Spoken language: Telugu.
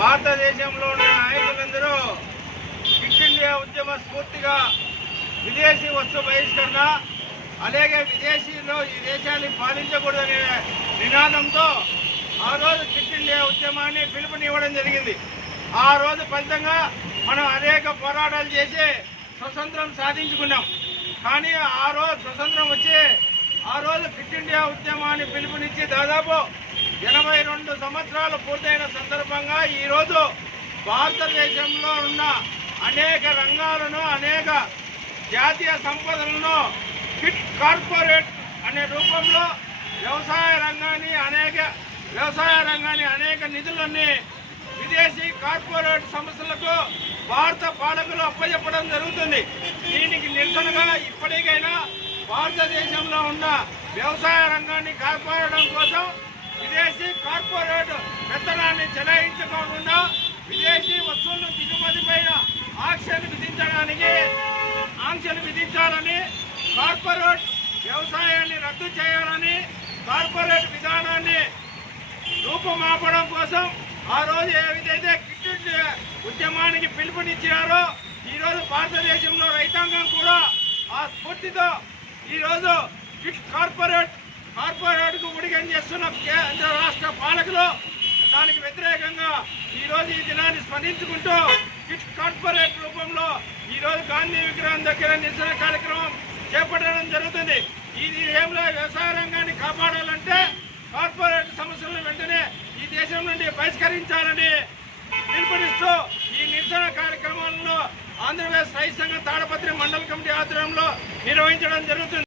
భారతదేశంలో ఉన్న నాయకులందరూ క్విట్ ఇండియా ఉద్యమ స్ఫూర్తిగా విదేశీ వస్తు బహిష్కరణ, అలాగే విదేశీలో ఈ దేశాన్ని పాలించకూడదనే నినాదంతో ఆ రోజు క్విట్ ఇండియా ఉద్యమాన్ని పిలుపునివ్వడం జరిగింది. ఆ రోజు ఫలితంగా మనం అనేక పోరాటాలు చేసి స్వతంత్రం సాధించుకున్నాం. కానీ ఆ రోజు స్వతంత్రం వచ్చి ఆ రోజు క్విట్ ఇండియా ఉద్యమాన్ని పిలుపునిచ్చి దాదాపు 82 సంవత్సరాలు పూర్తయిన సందర్భంగా ఈరోజు భారతదేశంలో ఉన్న అనేక రంగాలను, అనేక జాతీయ సంపదలను క్విట్ కార్పొరేట్ అనే రూపంలో వ్యవసాయ రంగాన్ని అనేక నిధులన్నీ విదేశీ కార్పొరేట్ సంస్థలకు భారత పాలకులు అప్పచెప్పడం జరుగుతుంది. దీనికి నిరసనగా ఇప్పటికైనా భారతదేశంలో ఉన్న వ్యవసాయ రంగాన్ని కాపాడడం కోసం విదేశీ కార్పొరేట్ పెత్తనాన్ని చెలాయించుకోకుండా విదేశీ వస్తువుల దిగుమతిపైన ఆంక్షలు విధించాలని, కార్పొరేట్ వ్యవసాయాన్ని రద్దు చేయాలని, కార్పొరేట్ విధానాన్ని రూపుమాపడం కోసం ఆ రోజు ఏదైతే క్విట్ ఇండియా ఉద్యమానికి పిలుపునిచ్చారో ఈరోజు భారతదేశంలో రైతాంగం కూడా ఆ స్ఫూర్తితో ఈరోజు క్విట్ కార్పొరేట్కు ఉడిగం చేస్తున్న కేంద్ర రాష్ట్ర పాలకులు దానికి వ్యతిరేకంగా ఈరోజు ఈ దినాన్ని స్మరించుకుంటూ క్విట్ కార్పొరేట్ రూపంలో ఈరోజు గాంధీ విగ్రహం దగ్గర నిరసన కార్యక్రమం చేపట్టడం జరుగుతుంది. ఇది ఏంలో వ్యవసాయ రంగాన్ని కాపాడాలంటే కార్పొరేట్ సమస్యలను వెంటనే ఈ దేశం నుండి బహిష్కరించాలని పిలుపునిస్తూ ఈ నిరసన కార్యక్రమాలను ఆంధ్రప్రదేశ్ రైతు సంఘ తాడపత్రి మండల కమిటీ ఆధ్వర్యంలో నిర్వహించడం జరుగుతుంది.